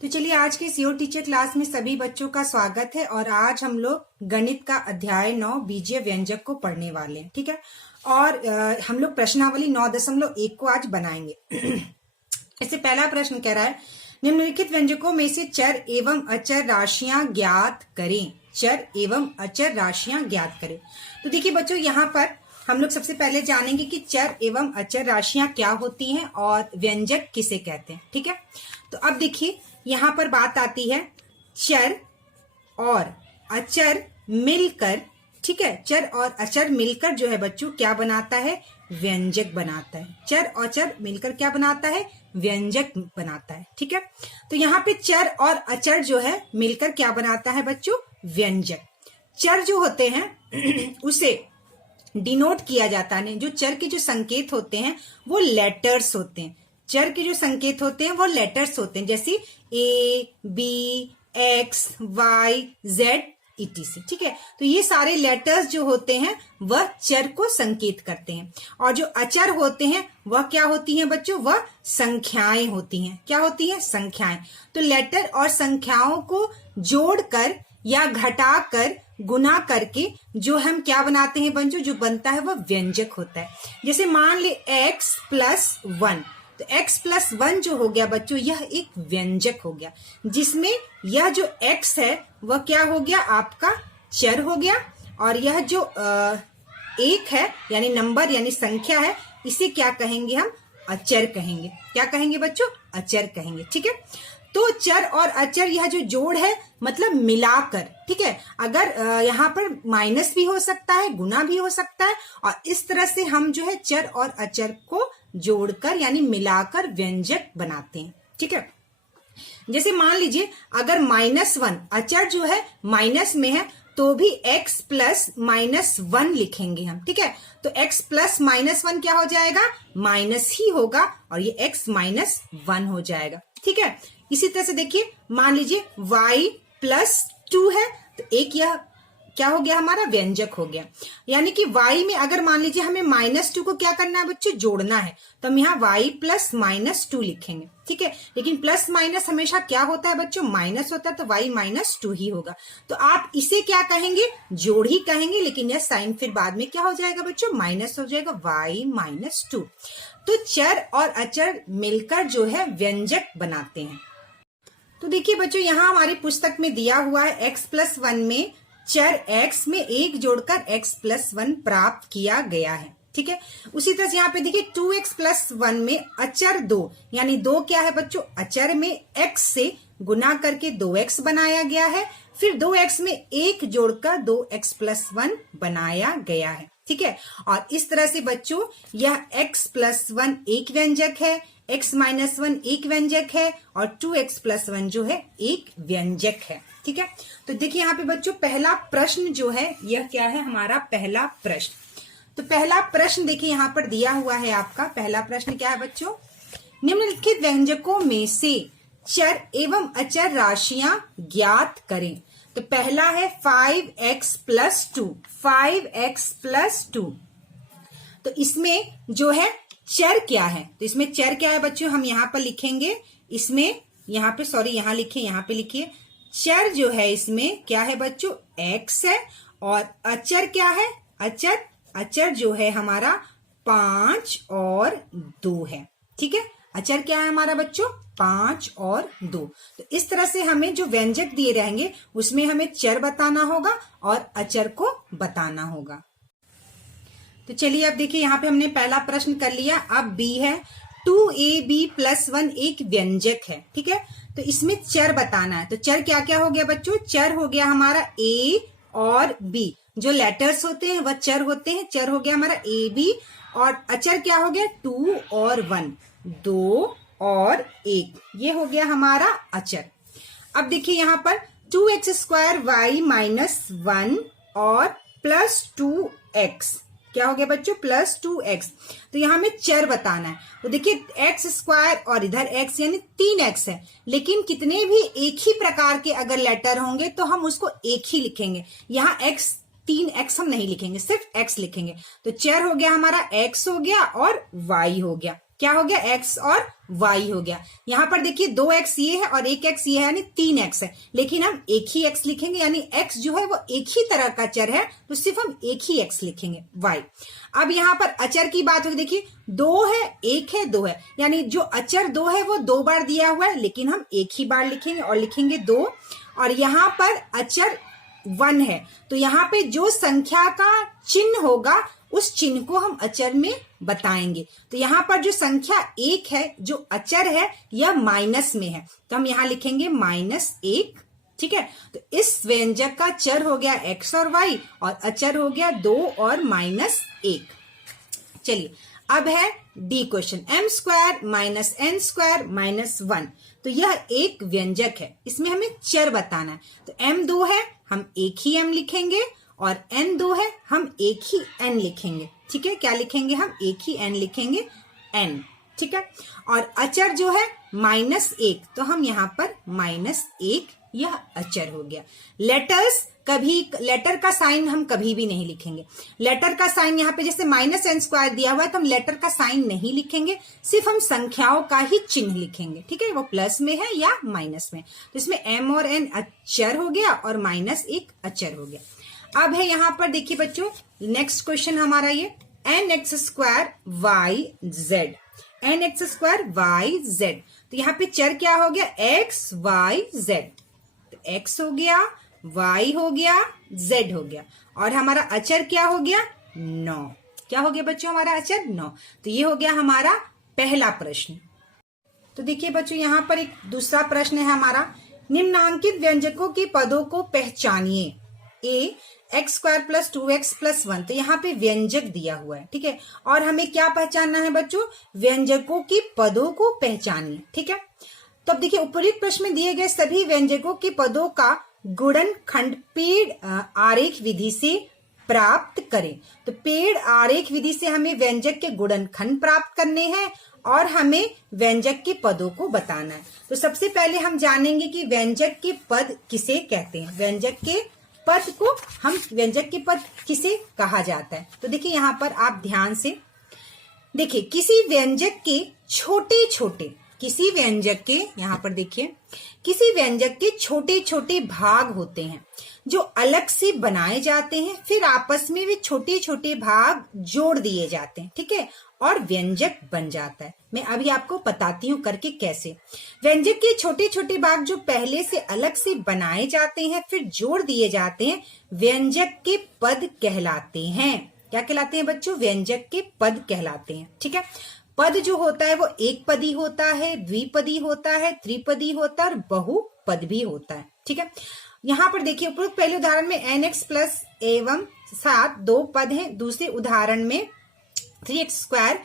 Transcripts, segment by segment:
तो चलिए आज के सीओ टीचर क्लास में सभी बच्चों का स्वागत है। और आज हम लोग गणित का अध्याय 9 बीजीय व्यंजक को पढ़ने वाले हैं। ठीक है। और हम लोग प्रश्नावली 9.1 को आज बनाएंगे। इससे पहला प्रश्न कह रहा है, निम्नलिखित व्यंजकों में से चर एवं अचर राशियां ज्ञात करें। चर एवं अचर राशियां ज्ञात करें। तो देखिए बच्चों, यहाँ पर हम लोग सबसे पहले जानेंगे कि चर एवं अचर राशियां क्या होती हैं और व्यंजक किसे कहते हैं। ठीक है। तो अब देखिए यहाँ पर बात आती है चर और अचर मिलकर। ठीक है, चर और अचर मिलकर जो है बच्चों क्या बनाता है, व्यंजक बनाता है। चर और अचर मिलकर क्या बनाता है, व्यंजक बनाता है। ठीक है। तो यहाँ पे चर और अचर जो है मिलकर क्या बनाता है बच्चों, व्यंजक। चर जो होते हैं उसे डिनोट किया जाता है, जो चर के जो संकेत होते हैं वो लेटर्स होते हैं। चर के जो संकेत होते हैं वो लेटर्स होते हैं, जैसे A, B, X, Y, Z etc। ठीक है। तो ये सारे लेटर्स जो होते हैं वह चर को संकेत करते हैं। और जो अचर होते हैं वह क्या होती हैं बच्चों, वह संख्याएं होती हैं। क्या होती हैं, संख्याएं। तो लेटर और संख्याओं को जोड़कर या घटाकर गुना करके जो हम क्या बनाते हैं बच्चों, जो बनता है वह व्यंजक होता है। जैसे मान ले x+1, तो x+1 जो हो गया बच्चों, यह एक व्यंजक हो गया, जिसमें यह जो x है वह क्या हो गया, आपका चर हो गया। और यह जो एक है यानी नंबर यानी संख्या है, इसे क्या कहेंगे हम, अचर कहेंगे। क्या कहेंगे बच्चों, अचर कहेंगे। ठीक है। तो चर और अचर यह जो जोड़ है मतलब मिलाकर। ठीक है। अगर यहाँ पर माइनस भी हो सकता है, गुना भी हो सकता है, और इस तरह से हम जो है चर और अचर को जोड़कर यानी मिलाकर व्यंजक बनाते हैं। ठीक है। जैसे मान लीजिए अगर -1 अचर जो है माइनस में है तो भी x+-1 लिखेंगे हम। ठीक है। तो x+-1 क्या हो जाएगा, माइनस ही होगा, और ये x-1 हो जाएगा। ठीक है। इसी तरह से देखिए मान लीजिए y+2 है, तो एक यह क्या हो गया, हमारा व्यंजक हो गया। यानी कि y में अगर मान लीजिए हमें -2 को क्या करना है बच्चों, जोड़ना है, तो हम यहाँ y+-2 लिखेंगे। ठीक है। लेकिन प्लस माइनस हमेशा क्या होता है बच्चों, माइनस होता है, तो y-2 ही होगा। तो आप इसे क्या कहेंगे, जोड़ ही कहेंगे, लेकिन यह साइन फिर बाद में क्या हो जाएगा बच्चों, माइनस हो जाएगा, y-2। तो चर और अचर मिलकर जो है व्यंजक बनाते हैं। तो देखिए बच्चों, यहाँ हमारी पुस्तक में दिया हुआ है x+1 में चर x में 1 जोड़कर x+1 प्राप्त किया गया है। ठीक है। उसी तरह से यहाँ पे देखिए 2x+1 में अचर 2 यानी 2 क्या है बच्चों, अचर में x से गुना करके 2x बनाया गया है। फिर 2x में 1 जोड़कर 2x+1 बनाया गया है। ठीक है। और इस तरह से बच्चों यह x+1 एक व्यंजक है, x-1 एक व्यंजक है, और 2x+1 जो है एक व्यंजक है। ठीक है। तो देखिए यहाँ पे बच्चों पहला प्रश्न जो है यह क्या है, हमारा पहला प्रश्न। तो पहला प्रश्न देखिए यहाँ पर दिया हुआ है आपका। पहला प्रश्न क्या है बच्चों, निम्नलिखित व्यंजकों में से चर एवं अचर राशियां ज्ञात करें। तो पहला है 5x+2। 5x+2, तो इसमें जो है चर क्या है, तो इसमें चर क्या है बच्चों, हम यहाँ पर लिखेंगे। इसमें यहाँ पे सॉरी यहाँ लिखे, यहाँ पे लिखिए, चर जो है इसमें क्या है बच्चों, x है। और अचर क्या है, अचर जो है हमारा 5 और 2 है। ठीक है। अचर क्या है हमारा बच्चों, 5 और 2। तो इस तरह से हमें जो व्यंजक दिए रहेंगे उसमें हमें चर बताना होगा और अचर को बताना होगा। तो चलिए अब देखिए यहाँ पे हमने पहला प्रश्न कर लिया। अब b है 2ab+1 एक व्यंजक है। ठीक है। तो इसमें चर बताना है। तो चर क्या क्या हो गया बच्चों, चर हो गया हमारा a और b, जो लेटर्स होते हैं वह चर होते हैं। चर हो गया हमारा a b, और अचर क्या हो गया, 2 और 1, 2 और 1, ये हो गया हमारा अचर। अब देखिए यहाँ पर 2x² y-1 और +2x, क्या हो गया बच्चों, +2x। तो यहाँ हमें चर बताना है। तो देखिए x² और इधर x यानी 3x है, लेकिन कितने भी एक ही प्रकार के अगर लेटर होंगे तो हम उसको एक ही लिखेंगे। यहाँ 3x हम नहीं लिखेंगे, सिर्फ x लिखेंगे। तो चर हो गया हमारा x हो गया और y हो गया। क्या हो गया, x और y हो गया। यहां पर देखिए 2x ये है और 1x ये है, यानी 3x है, लेकिन हम एक ही x लिखेंगे, यानी x जो है वो एक ही तरह का चर है, तो सिर्फ हम एक ही x लिखेंगे, y। अब यहां पर अचर की बात होगी, देखिए 2 है, 1 है, 2 है, यानी जो अचर 2 है वो 2 बार दिया हुआ है, लेकिन हम एक ही बार लिखेंगे और लिखेंगे 2। और यहां पर अचर 1 है, तो यहाँ पे जो संख्या का चिन्ह होगा उस चिन्ह को हम अचर में बताएंगे। तो यहाँ पर जो संख्या 1 है, जो अचर है, यह माइनस में है, तो हम यहाँ लिखेंगे -1। ठीक है, तो इस व्यंजक का चर हो गया x और y और अचर हो गया 2 और -1। चलिए अब है डी क्वेश्चन, m² - n² - 1। तो यह एक व्यंजक है, इसमें हमें चर बताना है। तो m2 है, हम एक ही m लिखेंगे, और n2 है, हम एक ही n लिखेंगे। ठीक है, क्या लिखेंगे, हम एक ही n लिखेंगे, n। ठीक है, और अचर जो है -1, तो हम यहाँ पर -1, यह अचर हो गया। लेटर का साइन हम कभी भी नहीं लिखेंगे। लेटर का साइन यहाँ पे जैसे -n² दिया हुआ है, तो हम लेटर का साइन नहीं लिखेंगे, सिर्फ हम संख्याओं का ही चिन्ह लिखेंगे। ठीक है, वो प्लस में है या माइनस में, तो इसमें m और n अचर हो गया और -1 अचर हो गया। अब है यहाँ पर देखिए बच्चों, नेक्स्ट क्वेश्चन हमारा ये nx² yz, nx² yz। तो यहाँ पे चर क्या हो गया, x y z। तो x हो गया, y हो गया, z हो गया, और हमारा अचर क्या हो गया, 9। क्या हो गया बच्चों, हमारा अचर 9। तो ये हो गया हमारा पहला प्रश्न। तो देखिए बच्चों, यहाँ पर एक दूसरा प्रश्न है हमारा, निम्नांकित व्यंजकों के पदों को पहचानिए। a x² + 2x + 1। तो यहाँ पे व्यंजक दिया हुआ है, ठीक है, और हमें क्या पहचानना है बच्चों, व्यंजकों के पदों को पहचानिए। ठीक है, तो अब देखिए उपरोक्त प्रश्न में दिए गए सभी व्यंजकों के पदों का गुणनखंड पेड़ आरेख विधि से प्राप्त करें। तो पेड़ आरेख विधि से हमें व्यंजक के गुणनखंड प्राप्त करने हैं और हमें व्यंजक के पदों को बताना है। तो सबसे पहले हम जानेंगे कि व्यंजक के पद किसे कहते हैं। व्यंजक के पद को हम, व्यंजक के पद किसे कहा जाता है। तो देखिए यहाँ पर आप ध्यान से देखिए, किसी व्यंजक के छोटे छोटे, किसी व्यंजक के, यहाँ पर देखिए, किसी व्यंजक के छोटे छोटे भाग होते हैं जो अलग से बनाए जाते हैं, फिर आपस में वे छोटे छोटे भाग जोड़ दिए जाते हैं। ठीक है, और व्यंजक बन जाता है। मैं अभी आपको बताती हूँ करके कैसे। व्यंजक के छोटे छोटे भाग जो पहले से अलग से बनाए जाते हैं फिर जोड़ दिए जाते हैं, व्यंजक के पद कहलाते हैं। क्या कहलाते हैं बच्चों, व्यंजक के पद कहलाते हैं। ठीक है, पद जो होता है वो एक पदी होता है, द्विपदी होता है, त्रिपदी होता है और बहुपद भी होता है। ठीक है, यहाँ पर देखिए उपरोक्त पहले उदाहरण में nx एवं 7 2 पद हैं, दूसरे उदाहरण में 3x²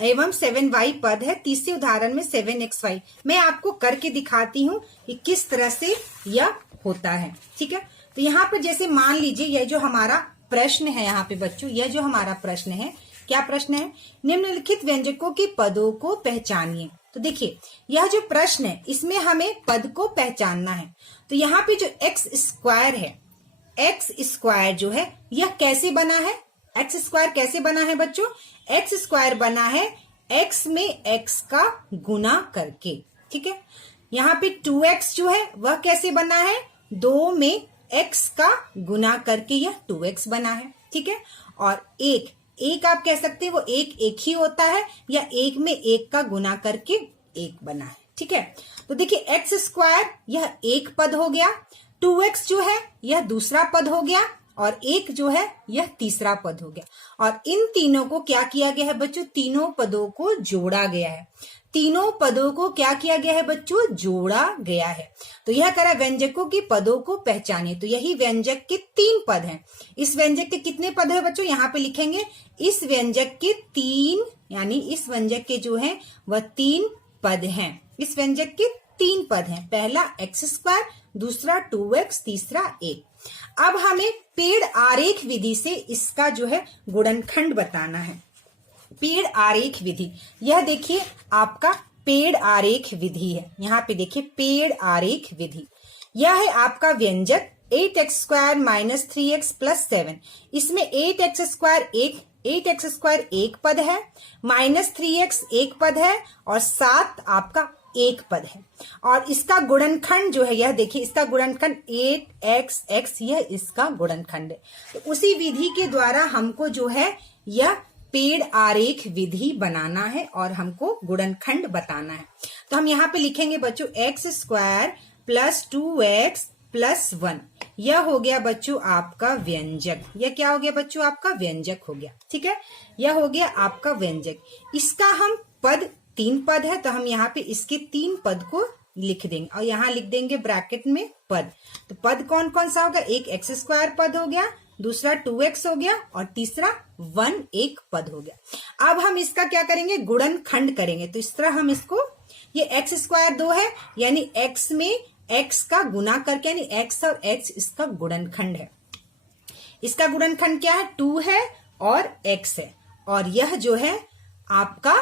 एवं 7y पद है, तीसरे उदाहरण में 7xy। मैं आपको करके दिखाती हूँ कि किस तरह से यह होता है। ठीक है, तो यहाँ पर जैसे मान लीजिए यह जो हमारा प्रश्न है, यहाँ पे बच्चों यह जो हमारा प्रश्न है, क्या प्रश्न है, निम्नलिखित व्यंजकों के पदों को पहचानिए। तो देखिए यह जो प्रश्न है इसमें हमें पद को पहचानना है। तो यहाँ पे जो x² है, x² जो है यह कैसे बना है, x² कैसे बना है बच्चों, x² बना है x में x का गुना करके। ठीक है, यहाँ पे 2x जो है वह कैसे बना है, 2 में x का गुना करके यह 2x बना है। ठीक है, और एक आप कह सकते हैं वो एक ही होता है, या एक में एक का गुना करके एक बना है। ठीक है, तो देखिए x² यह एक पद हो गया, 2x जो है यह दूसरा पद हो गया, और एक जो है यह तीसरा पद हो गया। और इन तीनों को क्या किया गया है बच्चों, तीनों पदों को जोड़ा गया है। तीनों पदों को क्या किया गया है बच्चों, जोड़ा गया है। तो यह करा व्यंजकों के पदों को पहचानिए। तो यही व्यंजक के 3 पद हैं। इस व्यंजक के कितने पद है बच्चों, यहाँ पे लिखेंगे इस व्यंजक के 3, यानी इस व्यंजक के जो है वह 3 पद हैं। इस व्यंजक के 3 पद हैं, पहला x², दूसरा 2x, तीसरा 1। अब हमें पेड़ आरेख विधि से इसका जो है गुणनखंड बताना है। पेड़ आरेख विधि, यह देखिए आपका पेड़ आरेख विधि है। यहाँ पे देखिए पेड़ आरेख विधि, यह है आपका व्यंजक 8x² - 3x + 7। इसमें 8x² एक 8x² एक पद है, -3x एक पद है और 7 आपका एक पद है। और इसका गुणनखंड जो है, यह देखिए इसका गुणनखंड 8x, यह इसका गुणनखंड है। तो उसी विधि के द्वारा हमको जो है यह पेड़ आरेख विधि बनाना है और हमको गुणनखंड बताना है। तो हम यहाँ पे लिखेंगे बच्चों x² + 2x + 1, यह हो गया बच्चों आपका व्यंजक। यह क्या हो गया बच्चों? आपका व्यंजक हो गया। ठीक है, यह हो गया आपका व्यंजक। इसका हम पद 3 पद है, तो हम यहाँ पे इसके 3 पद को लिख देंगे और यहाँ लिख देंगे ब्रैकेट में पद। तो पद कौन कौन सा होगा? एक x² पद हो गया, दूसरा 2x हो गया और तीसरा 1 एक पद हो गया। अब हम इसका क्या करेंगे? गुणनखंड करेंगे। तो इस तरह हम इसको, ये x² 2 है, यानी x में x का गुना करके, यानी x और x इसका गुणनखंड है। इसका गुणनखंड क्या है? 2 है और x है, और यह जो है आपका,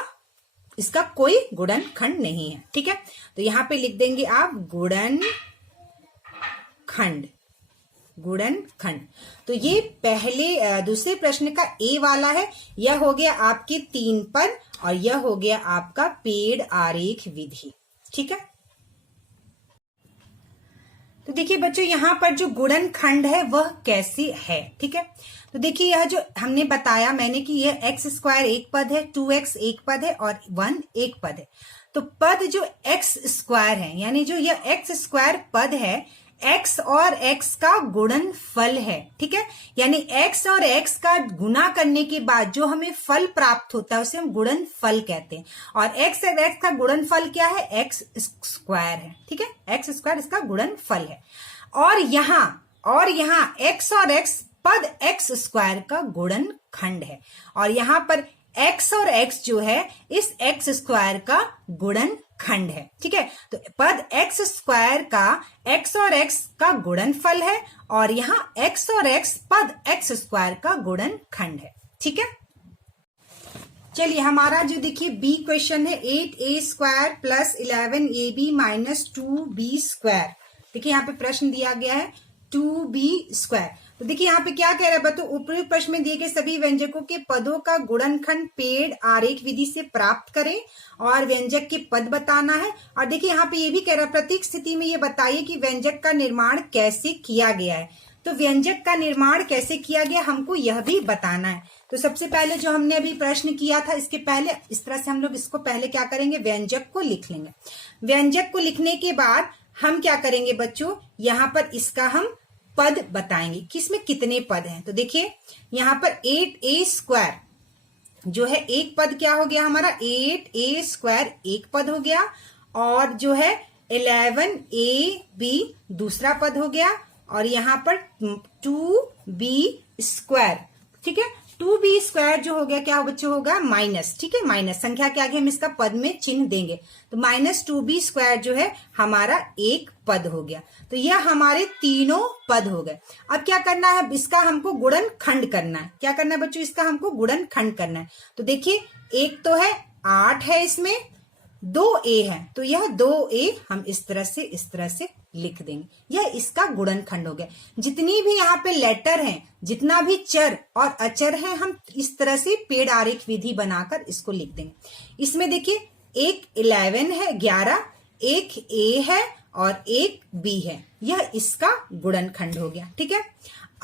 इसका कोई गुणनखंड नहीं है। ठीक है, तो यहां पे लिख देंगे आप गुणनखंड। गुणनखंड। तो ये पहले दूसरे प्रश्न का ए वाला है। यह हो गया आपके 3 पद और यह हो गया आपका पेड़ आरेख विधि। ठीक है, तो देखिए बच्चों यहाँ पर जो गुणनखंड है वह कैसे है। ठीक है, तो देखिए यह जो हमने बताया मैंने कि यह x² एक पद है, 2x एक पद है और 1 एक पद है। तो पद जो x² है, यानी जो यह x² पद है, x और x का गुणनफल है। ठीक है, यानी x और x का गुना करने के बाद जो हमें फल प्राप्त होता है उसे हम गुणनफल कहते हैं। और x और x का गुणनफल क्या है? x² है। ठीक है, x² इसका गुणनफल है। और यहाँ x और x पद x² का गुणनखंड है, और यहाँ पर x और x जो है इस x² का गुणनखंड है। ठीक है, तो पद x² का x और x का गुणनफल है और यहाँ x और x पद x² का गुणनखंड है। ठीक है, चलिए हमारा जो देखिए बी क्वेश्चन है 8a² + 11ab - 2b²। देखिए यहाँ पे प्रश्न दिया गया है 2b²। तो देखिए यहाँ पे क्या कह रहा है बच्चों? उपयुक्त प्रश्न में दिए गए सभी व्यंजकों के पदों का गुणनखंड पेड़ आरेख विधि से प्राप्त करें और व्यंजक के पद बताना है। और देखिए यहाँ पे ये भी कह रहा है प्रत्येक स्थिति में ये बताइए कि व्यंजक का निर्माण कैसे किया गया है। तो व्यंजक का निर्माण कैसे किया गया हमको यह भी बताना है। तो सबसे पहले जो हमने अभी प्रश्न किया था, इसके पहले इस तरह से हम लोग इसको पहले क्या करेंगे? व्यंजक को लिख लेंगे। व्यंजक को लिखने के बाद हम क्या करेंगे बच्चों? यहाँ पर इसका हम पद बताएंगे कि इसमें कितने पद हैं। तो देखिए यहाँ पर 8a² जो है एक पद क्या हो गया हमारा? 8a² एक पद हो गया, और जो है 11ab दूसरा पद हो गया, और यहाँ पर 2b²। ठीक है, 2b² जो हो गया क्या बच्चों होगा? माइनस। ठीक है, माइनस संख्या के आगे हम इसका पद में चिन्ह देंगे, तो -2b² जो है हमारा एक पद हो गया। तो यह हमारे तीनों पद हो गए। अब क्या करना है? इसका हमको गुणनखंड करना है। क्या करना है बच्चों? इसका हमको गुणनखंड करना है। तो देखिए एक तो है 8 है, इसमें 2a है, तो यह 2a हम इस तरह से लिख देंगे। यह इसका गुणनखंड हो गया। जितनी भी यहाँ पे लेटर हैं, जितना भी चर और अचर हैं, हम इस तरह से पेड़ आरेख विधि बनाकर इसको लिख देंगे। इसमें देखिए एक 11 है, 11, एक a है और एक b है, यह इसका गुणनखंड हो गया। ठीक है,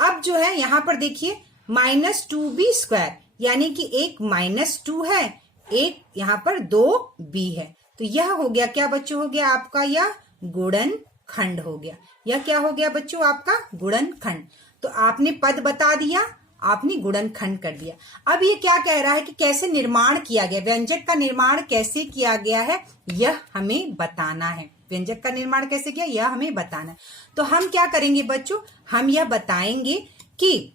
अब जो है यहाँ पर देखिए -2b², यानी कि एक -2 है, एक यहाँ पर 2b है, तो यह हो गया क्या बच्चों? हो गया आपका यह गुणनखंड हो गया। यह क्या हो गया बच्चों? आपका गुणनखंड। तो आपने पद बता दिया, आपने गुणनखंड कर दिया। अब ये क्या कह रहा है कि कैसे निर्माण किया गया, व्यंजक का निर्माण कैसे किया गया है यह हमें बताना है। व्यंजक का निर्माण कैसे किया यह हमें बताना है। तो हम क्या करेंगे बच्चों? हम यह बताएंगे कि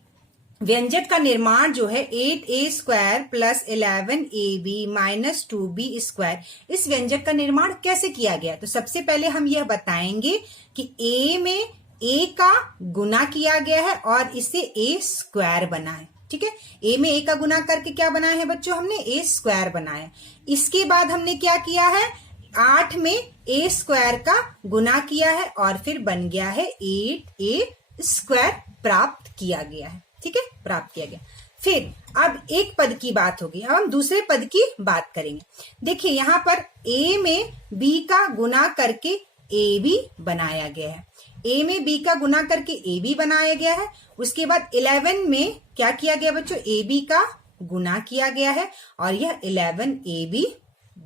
व्यंजक का निर्माण जो है 8a² + 11ab - 2b², इस व्यंजक का निर्माण कैसे किया गया? तो सबसे पहले हम यह बताएंगे कि a में a का गुना किया गया है और इसे a² बना है। ठीक है, a में a का गुना करके क्या बनाया है बच्चों? हमने a² बनाया। इसके बाद हमने क्या किया है? 8 में a² का गुना किया है और फिर बन गया है 8a² प्राप्त किया गया है। ठीक है, प्राप्त किया गया। फिर अब एक पद की बात होगी, अब हम दूसरे पद की बात करेंगे। देखिए यहाँ पर a में b का गुना करके ए बी बनाया गया है, a में b का गुना करके ए बी बनाया गया है। उसके बाद 11 में क्या किया गया बच्चों, ए बी का गुना किया गया है और यह 11 ए बी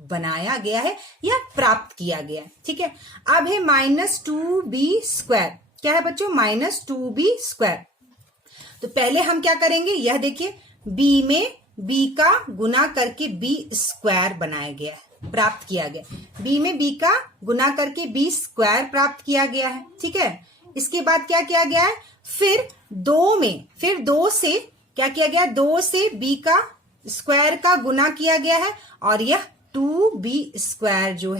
बनाया गया है या प्राप्त किया गया है। ठीक है, अब है -2b²। क्या है बच्चों, -2b²। तो पहले हम क्या करेंगे, यह देखिए b में b का गुना करके b² बनाया गया है, प्राप्त किया गया। b में b का गुना करके b² प्राप्त किया गया है। ठीक है, इसके बाद क्या किया गया है, फिर 2 से क्या किया गया, 2 से b का स्क्वायर का गुना किया गया है और यह 2b² जो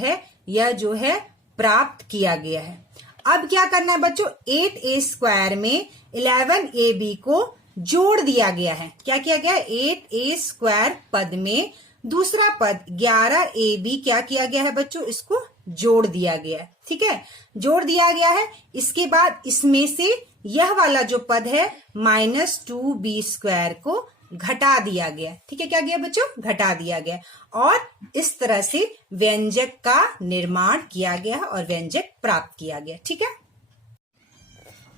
है प्राप्त किया गया है। अब क्या करना है बच्चों, 8a² में 11ab को जोड़ दिया गया है। क्या किया गया, 8a² पद में दूसरा पद 11ab क्या किया गया है बच्चों, इसको जोड़ दिया गया है। ठीक है, जोड़ दिया गया है। इसके बाद इसमें से यह वाला जो पद है -2b² को घटा दिया गया। ठीक है, क्या किया बच्चों, घटा दिया गया और इस तरह से व्यंजक का निर्माण किया गया और व्यंजक प्राप्त किया गया। ठीक है,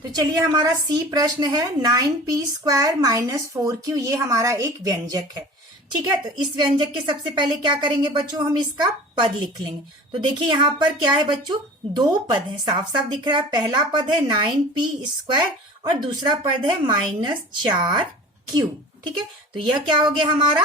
तो चलिए हमारा सी प्रश्न है 9p² - 4q, ये हमारा एक व्यंजक है। ठीक है, तो इस व्यंजक के सबसे पहले क्या करेंगे बच्चों, हम इसका पद लिख लेंगे। तो देखिए यहाँ पर क्या है बच्चों, 2 पद है, साफ साफ दिख रहा है। पहला पद है 9p² और दूसरा पद है -4q। ठीक है, तो यह क्या हो गया, हमारा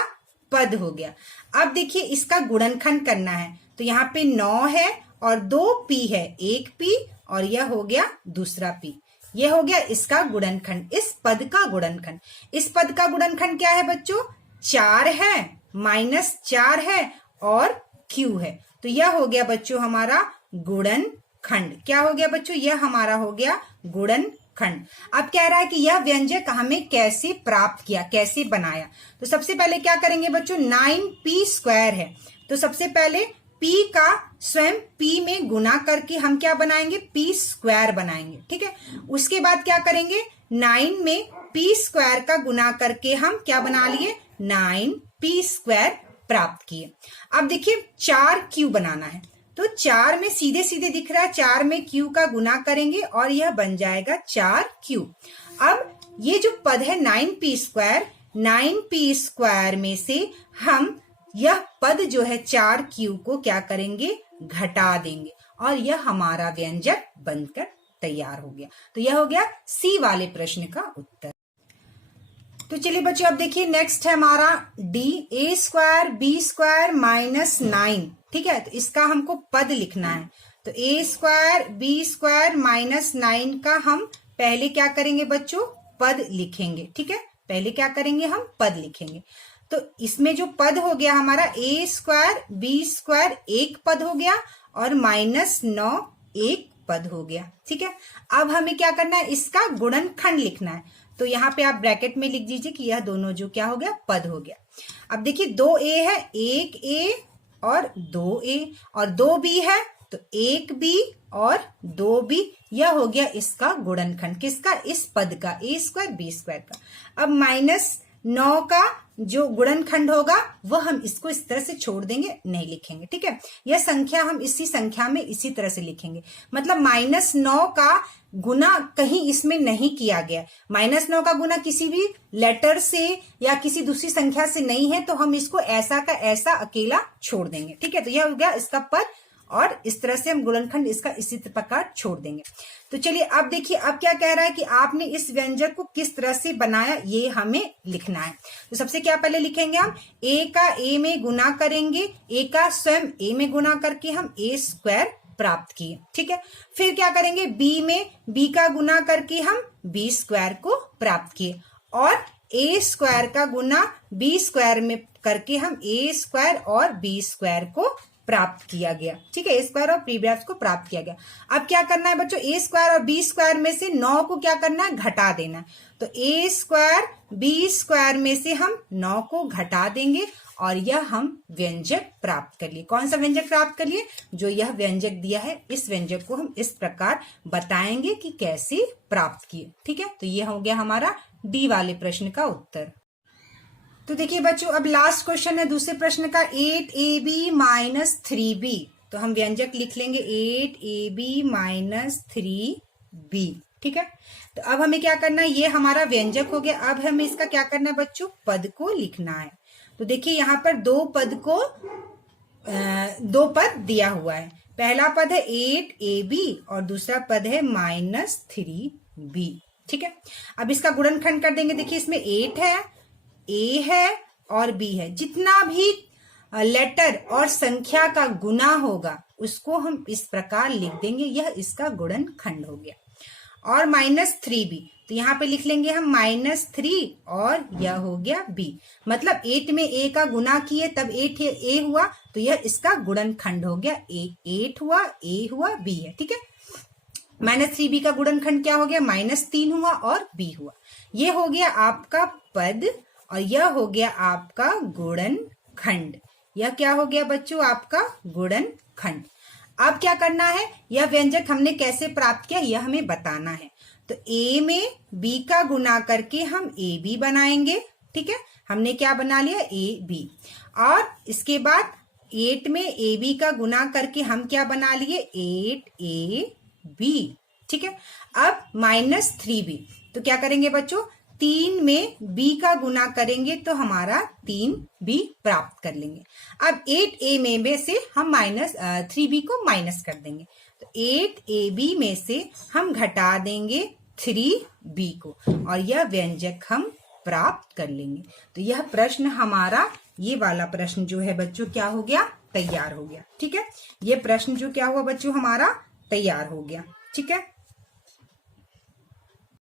पद हो गया। अब देखिए इसका गुणनखंड करना है, तो यहाँ पे 9 है और 2p है, 1p और यह हो गया दूसरा p। यह हो गया इसका गुणनखंड, इस पद का गुणनखंड। इस पद का गुणनखंड क्या है बच्चों, 4 है, -4 है और q है। तो यह हो गया बच्चों हमारा गुणनखंड। क्या हो गया बच्चों, यह हमारा हो गया गुणनखंड। अब कह रहा है कि यह व्यंजक हमें कैसे प्राप्त किया, कैसे बनाया। तो सबसे पहले क्या करेंगे बच्चों, 9p² है, तो सबसे पहले p का स्वयं p में गुना करके हम क्या बनाएंगे, p² बनाएंगे। ठीक है, उसके बाद क्या करेंगे, 9 में p² का गुना करके हम क्या बना लिए, 9p² प्राप्त किए। अब देखिए 4q बनाना है, तो 4 में सीधे सीधे दिख रहा है, 4 में q का गुना करेंगे और यह बन जाएगा 4q। अब ये जो पद है 9p² में से हम यह पद जो है 4q को क्या करेंगे, घटा देंगे और यह हमारा व्यंजक बनकर तैयार हो गया। तो यह हो गया सी वाले प्रश्न का उत्तर। तो चलिए बच्चों अब देखिए नेक्स्ट है हमारा डी, a² b² -9। ठीक है, तो इसका हमको पद लिखना है। तो a² b² -9 का हम पहले क्या करेंगे बच्चों, पद लिखेंगे। ठीक है, पहले क्या करेंगे, हम पद लिखेंगे। तो इसमें जो पद हो गया हमारा a² b² एक पद हो गया और -9 एक पद हो गया। ठीक है, अब हमें क्या करना है, इसका गुणनखंड लिखना है। तो यहाँ पे आप ब्रैकेट में लिख दीजिए कि यह दोनों जो क्या हो गया, पद हो गया। अब देखिए 2a है, 1a और 2a और 2b है, तो 1b और 2b, यह हो गया इसका गुणनखंड। किसका, इस पद का, a² b² का। अब -9 का जो गुणनखंड होगा वह हम इसको इस तरह से छोड़ देंगे, नहीं लिखेंगे। ठीक है, यह संख्या हम इसी संख्या में इसी तरह से लिखेंगे, मतलब -9 का गुना कहीं इसमें नहीं किया गया। -9 का गुना किसी भी लेटर से या किसी दूसरी संख्या से नहीं है, तो हम इसको ऐसा का ऐसा अकेला छोड़ देंगे। ठीक है, तो यह हो गया इसका पद और इस तरह से हम गुणनखंड इसका इसी प्रकार छोड़ देंगे। तो चलिए अब देखिए, अब क्या कह रहा है कि आपने इस व्यंजक को किस तरह से बनाया, ये हमें लिखना है। तो सबसे क्या पहले लिखेंगे, हम a का a में गुना करेंगे, a का स्वयं a में गुना करके हम a² प्राप्त किए। ठीक है, फिर क्या करेंगे, b में b का गुना करके हम b² को प्राप्त किए और a² का गुना b² में करके हम a² और b² को प्राप्त किया गया। ठीक है, a² और b² को प्राप्त किया गया। अब क्या करना है बच्चों, a² और b² में से 9 को क्या करना है, घटा देना है। तो a² b² में से हम 9 को घटा देंगे और यह हम व्यंजक प्राप्त कर लिए। कौन सा व्यंजक प्राप्त कर लिए, जो यह व्यंजक दिया है, इस व्यंजक को हम इस प्रकार बताएंगे कि कैसे प्राप्त किए। ठीक है, तो यह हो गया हमारा डी वाले प्रश्न का उत्तर। तो देखिए बच्चों, अब लास्ट क्वेश्चन है दूसरे प्रश्न का, 8ab माइनस 3b। तो हम व्यंजक लिख लेंगे 8ab माइनस 3b। ठीक है, तो अब हमें क्या करना है, ये हमारा व्यंजक हो गया। अब हमें इसका क्या करना है बच्चों, पद को लिखना है। तो देखिए यहाँ पर दो पद दिया हुआ है। पहला पद है 8ab और दूसरा पद है माइनस 3b। ठीक है, अब इसका गुणनखंड कर देंगे। देखिए इसमें 8 है, a है और b है। जितना भी लेटर और संख्या का गुना होगा उसको हम इस प्रकार लिख देंगे, यह इसका गुणनखंड हो गया। और माइनस 3b, तो यहाँ पे लिख लेंगे हम -3 और यह हो गया b। मतलब 8 में a का गुना किए तब 8a हुआ, तो यह इसका गुणनखंड हो गया। 8 हुआ, a हुआ, b है। ठीक है, -3b का गुणनखंड क्या हो गया, -3 हुआ और b हुआ। ये हो गया आपका पद और यह हो गया आपका गुणनखंड। यह क्या हो गया बच्चों, आपका गुणनखंड। अब क्या करना है, यह व्यंजक हमने कैसे प्राप्त किया यह हमें बताना है। तो a में b का गुना करके हम ab बनाएंगे। ठीक है, हमने क्या बना लिया, ab। और इसके बाद 8 में ab का गुना करके हम क्या बना लिए, 8ab। ठीक है, अब -3b, तो क्या करेंगे बच्चों, 3 में b का गुना करेंगे तो हमारा 3b प्राप्त कर लेंगे। अब 8a में से हम -3b को माइनस कर देंगे। तो 8ab में से हम घटा देंगे 3b को और यह व्यंजक हम प्राप्त कर लेंगे। तो यह प्रश्न हमारा, ये वाला प्रश्न जो है बच्चों क्या हो गया, तैयार हो गया। ठीक है, ये प्रश्न जो क्या हुआ बच्चों हमारा तैयार हो गया। ठीक है।